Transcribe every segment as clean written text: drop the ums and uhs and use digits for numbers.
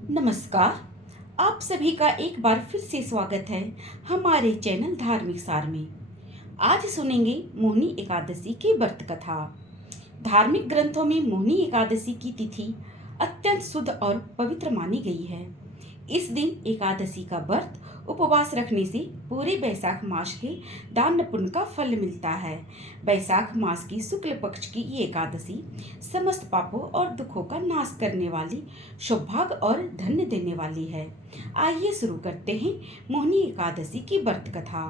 नमस्कार। आप सभी का एक बार फिर से स्वागत है हमारे चैनल धार्मिक सार में। आज सुनेंगे मोहिनी एकादशी की व्रत कथा। धार्मिक ग्रंथों में मोहिनी एकादशी की तिथि अत्यंत शुद्ध और पवित्र मानी गई है। इस दिन एकादशी का व्रत उपवास रखने से पूरे वैशाख मास के दान पुण्य का फल मिलता है। वैशाख मास की शुक्ल पक्ष की ये एकादशी समस्त पापों और दुखों का नाश करने वाली, सौभाग्य और धन्य देने वाली है। आइए शुरू करते हैं मोहिनी एकादशी की व्रत कथा।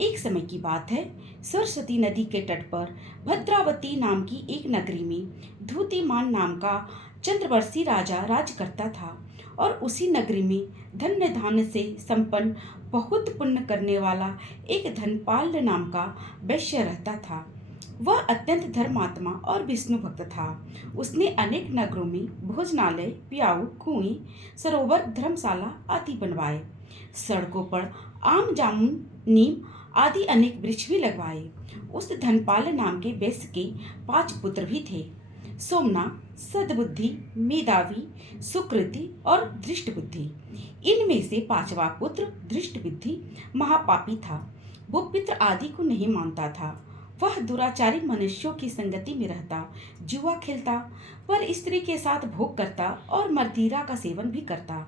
एक समय की बात है, सरस्वती नदी के तट पर भद्रावती नाम की एक नगरी में धूतिमान नाम का चंद्रवर्षी राजा राज करता था और उसी नगरी में धन्य धान्य से संपन्न बहुत पुण्य करने वाला एक धनपाल नाम का वैश्य रहता था। वह अत्यंत धर्मात्मा और विष्णु भक्त था। उसने अनेक नगरों में भोजनालय, प्याऊ, कुएं, सरोवर, धर्मशाला आदि बनवाए। सड़कों पर आम, जामुन, नीम आदि अनेक वृक्ष भी लगवाए। उस धनपाल नाम के वैश्य के 5 पुत्र भी थे, सोमना, सद्बुद्धि, मेधावी, सुकृति और दृष्ट बुद्धि। इनमें से 5वां पुत्र दृष्ट बुद्धि महापापी था। वो पितृ आदि को नहीं मानता था। वह दुराचारी मनुष्यों की संगति में रहता, जुआ खेलता, पर स्त्री के साथ भोग करता और मदिरा का सेवन भी करता।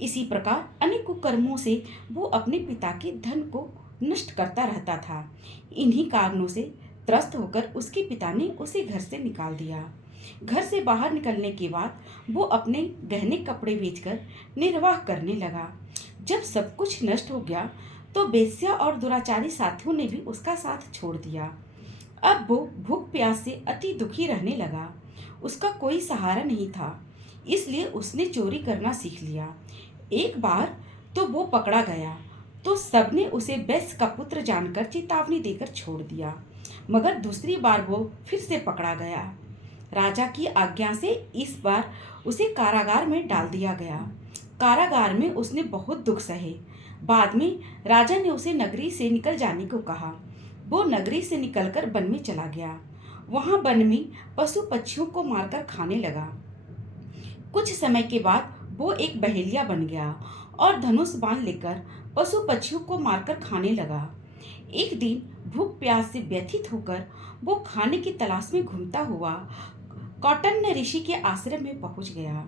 इसी प्रकार अनेक कुकर्मों से वो अपने पिता के धन को नष्ट करता रहता था। इन्हीं कारणों से त्रस्त होकर उसके पिता ने उसे घर से निकाल दिया। घर से बाहर निकलने के बाद वो अपने गहने कपड़े बेचकर निर्वाह करने लगा। जब सब कुछ नष्ट हो गया तो बेश्या और दुराचारी साथियों ने भी उसका साथ छोड़ दिया। अब वो भूख प्यास से अति दुखी रहने लगा। उसका कोई सहारा नहीं था, इसलिए उसने चोरी करना सीख लिया। एक बार तो वो पकड़ा गया तो सबने उसे वैश्य का पुत्र जानकर चेतावनी देकर छोड़ दिया, मगर दूसरी बार वो फिर से पकड़ा गया। राजा की आज्ञा से इस बार उसे कारागार में डाल दिया गया। कारागार में उसने बहुत दुख सहे। बाद में राजा ने उसे नगरी से निकल जाने को कहा। वो नगरी से निकलकर वन में चला गया। वहां वन में पशु पक्षियों को मारकर खाने लगा। कुछ समय के बाद वो एक बहेलिया बन गया और धनुष बाण लेकर पशु पक्षियों को मारकर खाने लगा। एक दिन भूख प्यास से व्यथित होकर वो खाने की तलाश में घूमता हुआ कौटन्य ऋषि के आश्रम में पहुंच गया।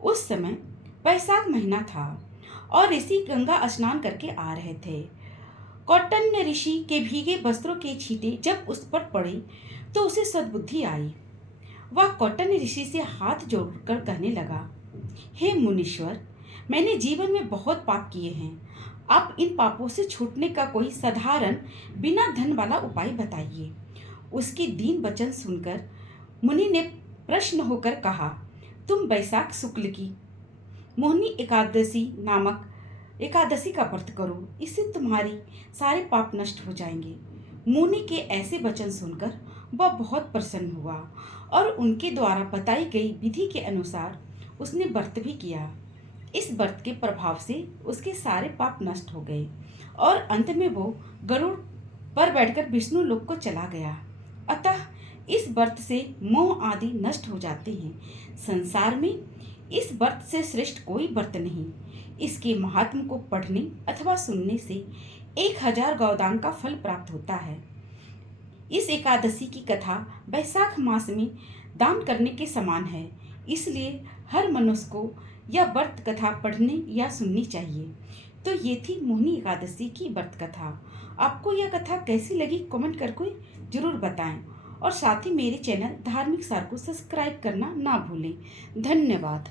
उस समय वैशाख महीना था और ऋषि गंगा स्नान करके आ रहे थे। कौटन्य ऋषि के भीगे वस्त्रों के छींटे जब उस पर पड़े तो उसे सद्बुद्धि आई। वह कौटन्य ऋषि से हाथ जोड़कर कहने लगा, हे मुनीश्वर, मैंने जीवन में बहुत पाप किए हैं। आप इन पापों से छूटने का कोई साधारण बिना धन वाला उपाय बताइए। उसके दीन वचन सुनकर मुनि ने प्रश्न होकर कहा, तुम वैशाख शुक्ल की मोहिनी एकादशी नामक एकादशी का व्रत करो, इससे तुम्हारी सारे पाप नष्ट हो जाएंगे। मुनि के ऐसे वचन सुनकर वह बहुत प्रसन्न हुआ और उनके द्वारा बताई गई विधि के अनुसार उसने व्रत भी किया। इस व्रत के प्रभाव से उसके सारे पाप नष्ट हो गए और अंत में वो गरुड़ पर बैठकर विष्णु लोक को चला गया। अतः इस व्रत से मोह आदि नष्ट हो जाते हैं। संसार में इस व्रत से श्रेष्ठ कोई व्रत नहीं। इसके महात्म को पढ़ने अथवा सुनने से 1000 गौदान का फल प्राप्त होता है। इस एकादशी की कथा वैशाख मास में दान करने के समान है, इसलिए हर मनुष्य को यह व्रत कथा पढ़ने या सुननी चाहिए। तो ये थी मोहिनी एकादशी की व्रत कथा। आपको यह कथा कैसी लगी कमेंट करके जरूर बताएं और साथ ही मेरे चैनल धार्मिक सार को सब्सक्राइब करना ना भूलें। धन्यवाद।